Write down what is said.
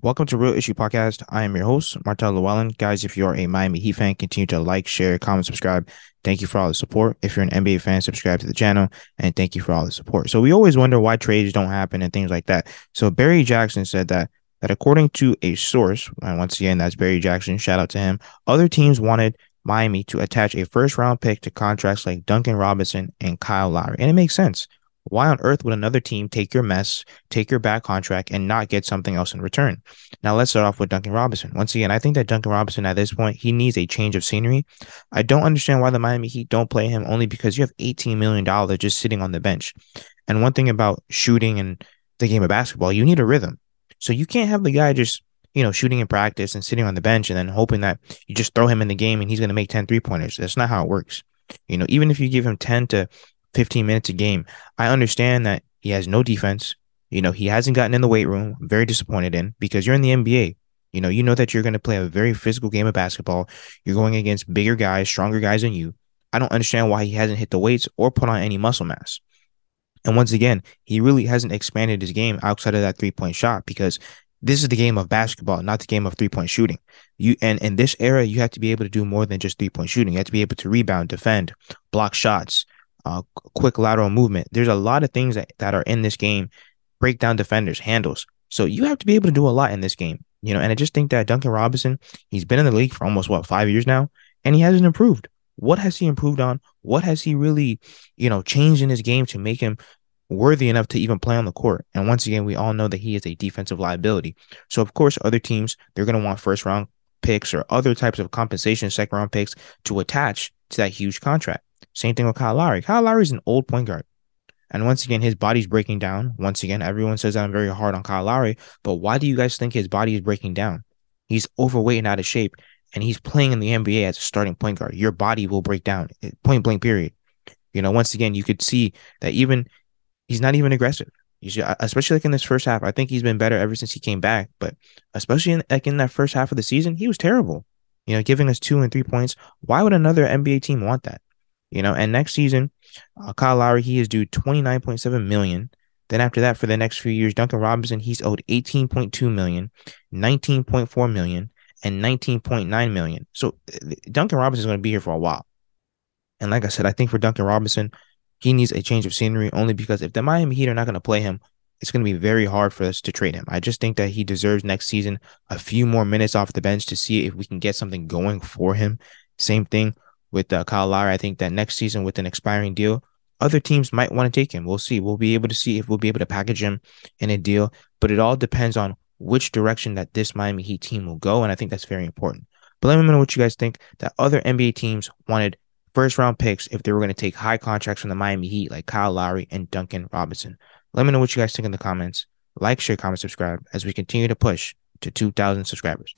Welcome to Real Issue Podcast. I am your host, Martel Llewellyn. Guys, if you're a Miami Heat fan, continue to like, share, comment, subscribe. Thank you for all the support. If you're an NBA fan, subscribe to the channel, and thank you for all the support. So we always wonder why trades don't happen and things like that. So Barry Jackson said that according to a source, and once again, that's Barry Jackson, shout out to him, other teams wanted Miami to attach a first-round pick to contracts like Duncan Robinson and Kyle Lowry. And it makes sense. Why on earth would another team take your mess, take your bad contract, and not get something else in return? Now let's start off with Duncan Robinson. Once again, I think that Duncan Robinson at this point, he needs a change of scenery. I don't understand why the Miami Heat don't play him only because you have $18 million just sitting on the bench. And one thing about shooting and the game of basketball, you need a rhythm. So you can't have the guy just, shooting in practice and sitting on the bench and then hoping that you just throw him in the game and he's going to make 10 3-pointers. That's not how it works. Even if you give him 10 to 15 minutes a game, I understand that he has no defense. He hasn't gotten in the weight room. I'm very disappointed in because you're in the NBA. You know that you're going to play a very physical game of basketball. You're going against bigger guys, stronger guys than you. I don't understand why he hasn't hit the weights or put on any muscle mass. And once again, he really hasn't expanded his game outside of that 3-point shot because this is the game of basketball, not the game of 3-point shooting. And in this era, you have to be able to do more than just 3-point shooting. You have to be able to rebound, defend, block shots, quick lateral movement. There's a lot of things that are in this game, break down defenders, handles. So you have to be able to do a lot in this game, and I just think that Duncan Robinson, he's been in the league for almost 5 years now, and he hasn't improved. What has he improved on? What has he really, changed in his game to make him worthy enough to even play on the court? And once again, we all know that he is a defensive liability. So of course, other teams, they're going to want first round picks or other types of compensation, second round picks to attach to that huge contract. Same thing with Kyle Lowry. Kyle Lowry is an old point guard. And once again, his body's breaking down. Once again, everyone says that I'm very hard on Kyle Lowry, but why do you guys think his body is breaking down? He's overweight and out of shape, and he's playing in the NBA as a starting point guard. Your body will break down, point blank, period. Once again, you could see that even he's not even aggressive. Especially like in this first half. I think he's been better ever since he came back, but especially in that first half of the season, he was terrible. Giving us 2 and 3 points. Why would another NBA team want that? And next season, Kyle Lowry, he is due 29.7 million. Then after that, for the next few years, Duncan Robinson, he's owed 18.2 million, 19.4 million, and 19.9 million. So Duncan Robinson is going to be here for a while. And like I said, I think for Duncan Robinson, he needs a change of scenery only because if the Miami Heat are not going to play him, it's going to be very hard for us to trade him. I just think that he deserves next season a few more minutes off the bench to see if we can get something going for him. Same thing with Kyle Lowry. I think that next season with an expiring deal, other teams might want to take him. We'll see. We'll be able to see if we'll be able to package him in a deal, but it all depends on which direction that this Miami Heat team will go, and I think that's very important. But let me know what you guys think that other NBA teams wanted first round picks if they were going to take high contracts from the Miami Heat like Kyle Lowry and Duncan Robinson. Let me know what you guys think in the comments. Like, share, comment, subscribe as we continue to push to 2,000 subscribers.